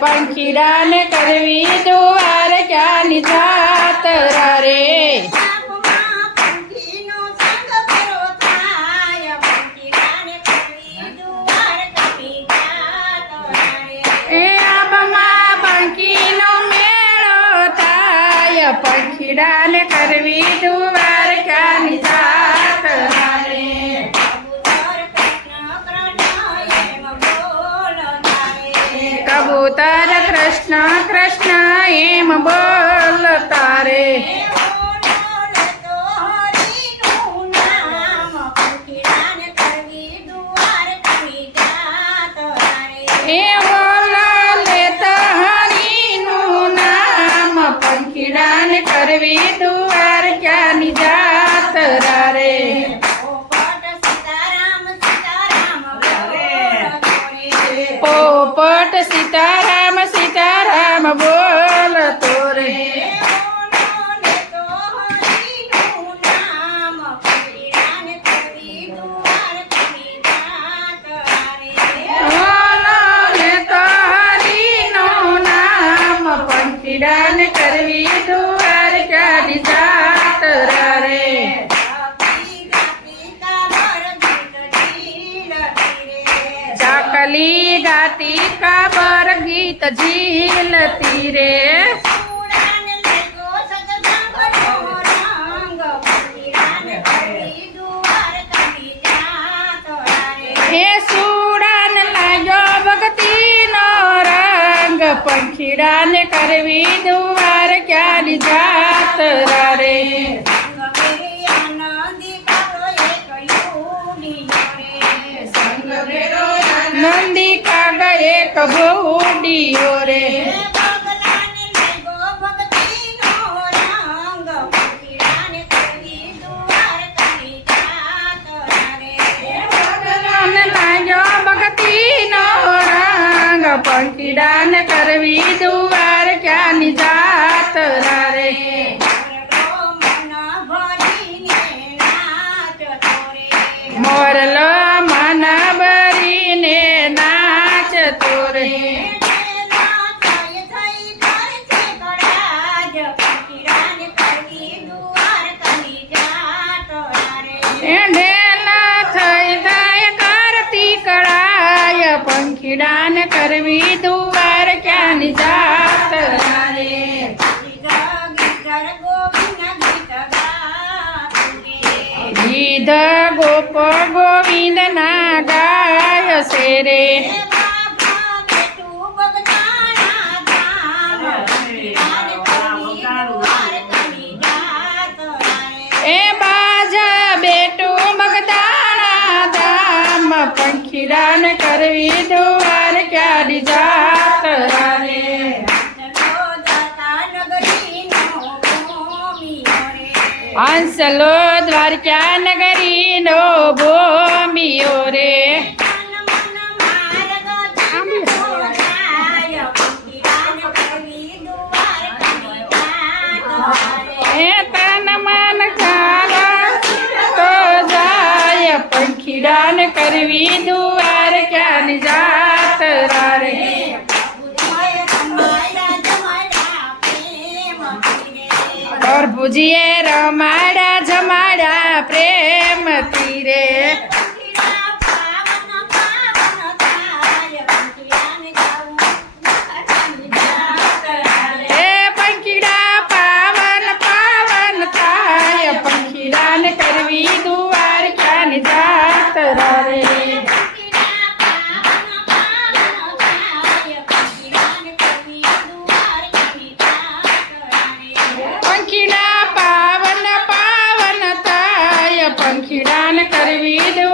પંખીડાને કરવી દ્વારકાની જાત્રા રે પંખીડાને કરવી દ્વારકાની જાત્રા રે કબૂતર કૃષ્ણ કૃષ્ણ એમ બોલતા રે એ બોલો લેતો હરિનું નામ પંખીડાને કરવી દ્વારકાની જાત્રા રે પોપટ સીતારામ સીતારામ બોલતો રે પંખીડાને કરવી દ્વારકાની જાત્રા રે ચાકલી ગાતી કાબર ગીત ઝીલતી રે હે સુડાન લાગ્યો ભક્તિનો રંગ પંખીડાને કરવી દ્વારકાની જાત્રા રે નંદી કાગ એક ભૂડિયો રે પંખીડાને કરવી દ્વારકાની જાત્રા રે મોરલો મન ભરીને નાચતો રે ઢેલા થઈ જાય કરતી કળાય પંખીડાને કરવી દ્વારકાની જાત્રા રે ગીધ ગોપ ગોવિંદ ના ગાય છે રે એ બાજા બેટું બગદાણા ધામ પંખીડાને કરવી દ્વારકાની જાત્રા રે હંસલો દ્વારકા નગરીનો ભૂમિયો રે એ તન મન તો જાય પંખીડાને કરવી દ્વારકાની જાત્રા રે પ્રભુજીએ રમાડા જમાડા પ્રેમથી રે એ પંખીડા પાવન પાવન થાય પંખીડાને કરવી દ્વારકાની જાત્રા રે પંખીડા પાવન પાવન થાય પંખીડાને કરવી